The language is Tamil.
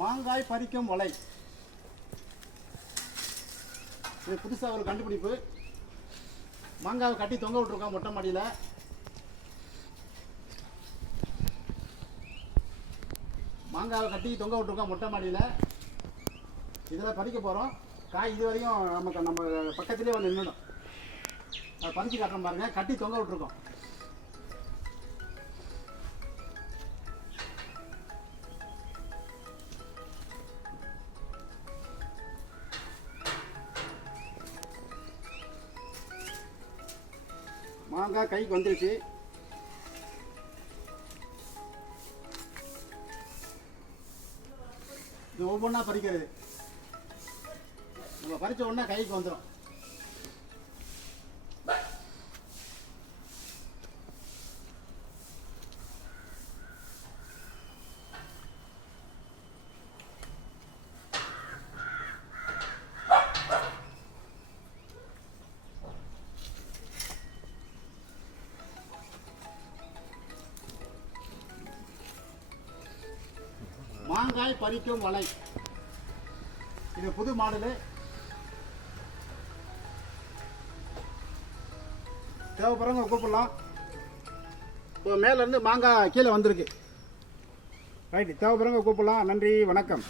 மாங்காய் பறிக்கும் வலை. இது புதுசாக ஒரு கண்டுபிடிப்பு. மாங்காவை கட்டி தொங்க விட்டுருக்கோம் மொட்டை மாடியில். மாங்காவை கட்டி தொங்க விட்டுருக்கோம் மொட்டை மாடியில். இதில் பறிக்க போகிறோம். காய் இது வரையும் நம்ம பக்கத்துலேயே வந்து நின்றுடும். அதை பறித்து காட்டுறோம் பாருங்கள். கட்டி தொங்க விட்டுருக்கோம். மாங்காய் கைக்கு வந்துருச்சு. இது ஒவ்வொன்றா பறிக்கிறது. நம்ம பறித்த உடனே கைக்கு வந்துடும். மாங்காய் பறிக்கும் வலை. இது புது மாடலு. தேவைப்படுறவங்க கூப்பிடலாம். இப்போ மேலேருந்து மாங்காய் கீழே வந்திருக்கு. ரைட்டு, தேவைப்படுறவங்க கூப்பிடலாம். நன்றி, வணக்கம்.